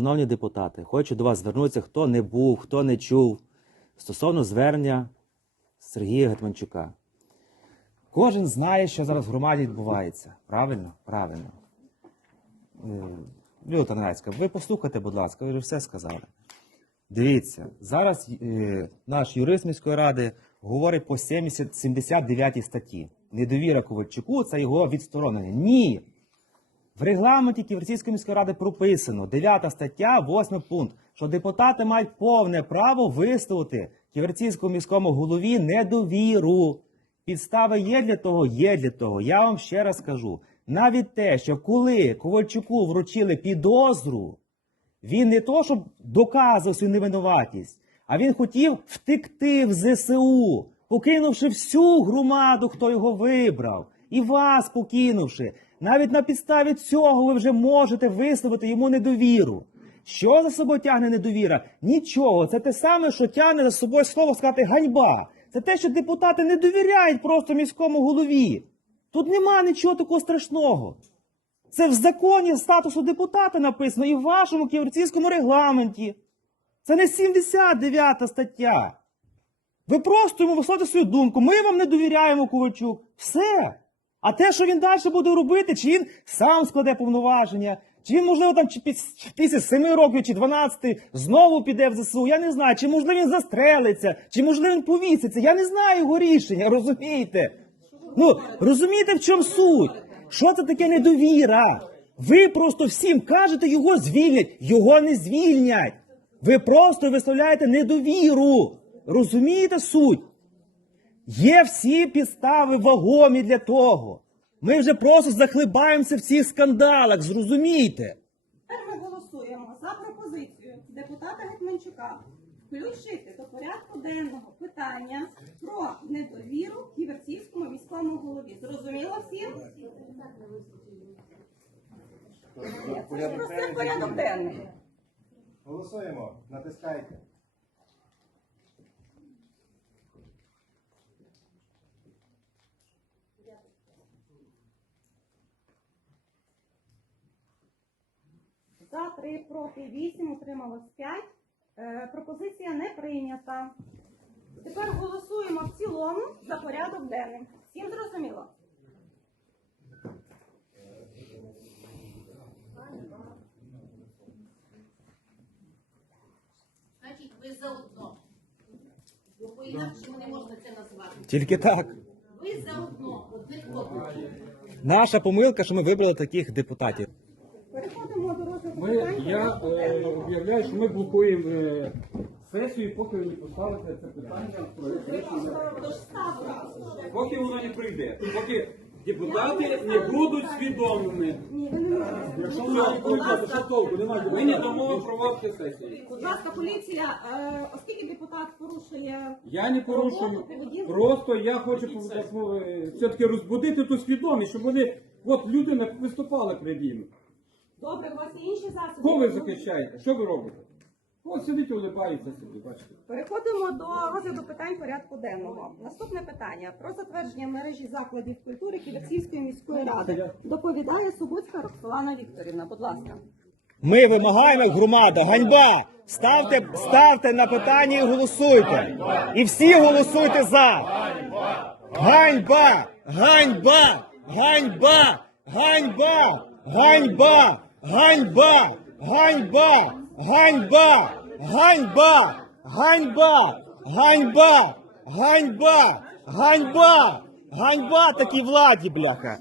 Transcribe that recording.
Шановні депутати, хочу до вас звернутися, хто не був, хто не чув, стосовно звернення Сергія Гетманчука. Кожен знає, що зараз в громаді відбувається. Правильно? Правильно. Е, Люда Танецька, ви послухайте, будь ласка, ви вже все сказали. Дивіться, зараз е, наш юрист міської ради говорить по 70, 79 статті. Недовіра Ковальчуку це його відсторонення. Ні. В регламенті Ківерцівської міської ради прописано 9 стаття, 8 пункт, що депутати мають повне право висловити Ківерцівському міському голові недовіру. Підстави є для того, є для того. Я вам ще раз кажу: навіть те, що коли Ковальчуку вручили підозру, він не то, щоб доказував свою невинуватість, а він хотів втекти в ЗСУ, покинувши всю громаду, хто його вибрав, і вас покинувши. Навіть на підставі цього ви вже можете висловити йому недовіру. Що за собою тягне недовіра? Нічого. Це те саме, що тягне за собою слово сказати ганьба. Це те, що депутати не довіряють просто міському голові. Тут нема нічого такого страшного. Це в законі статусу депутата написано і в вашому ківерцівському регламенті. Це не 79 стаття. Ви просто йому висловите свою думку. Ми вам не довіряємо, Ковальчук. Все. А те, що він далі буде робити, чи він сам складе повноваження, чи він, можливо, там чи піс- після 7 років чи 12 знову піде в ЗСУ, я не знаю, чи можливо він застрелиться, чи можливо він повіситься. Я не знаю його рішення, розумієте? Ну, розумієте, в чому суть? Що це таке недовіра? Ви просто всім кажете, його звільнять. Його не звільнять. Ви просто висловляєте недовіру. Розумієте суть? Є всі підстави вагомі для того. Ми вже просто захлибаємося в цих скандалах, зрозумійте. Тепер ми голосуємо за пропозицію депутата Гетманчука включити до порядку денного питання про недовіру Ківерцівському міському голові. Зрозуміло всім? Ні, Це ж просто порядок денний. Голосуємо. Натискайте. За 3, проти 8, утрималось 5. Е, пропозиція не прийнята. Тепер голосуємо в цілому за порядок денний. Всім зрозуміло? Значить, ви заодно. Бо по-інакшому не можна це назвати. Тільки так. Ви заодно одних побутів. Наша помилка, що ми вибрали таких депутатів. Ми, я е, об'являю, що ми блокуємо е, сесію, поки ви не поставите це питання про рішення. Поки воно не прийде, поки депутати не будуть свідомими. Можете. Якщо воно не прийде, що толку? Немає. Ми не дамо проводити сесії. Будь ласка, поліція, е, оскільки депутат порушує Я не порушую. Просто я хочу е, все-таки розбудити ту свідомість, щоб вони, от люди не виступали перед ними. Добре, у вас є інші засоби. Кого ви захищаєте? Що ви робите? От сидить, улибається собі, бачите. Переходимо до розгляду питань порядку денного. Наступне питання про затвердження мережі закладів культури Ківерцівської міської ради. Доповідає Субуцька Роксолана Вікторівна. Будь ласка. Ми вимагаємо громада. Ганьба! Ставте, ставте на питання і голосуйте. І всі голосуйте за. Ганьба! Ганьба! Ганьба! Ганьба! Ганьба! Ганьба! Ганьба! Ганьба! Ганьба! Ганьба! Ганьба! Ганьба! Ганьба! Ганьба такій владі, бляха!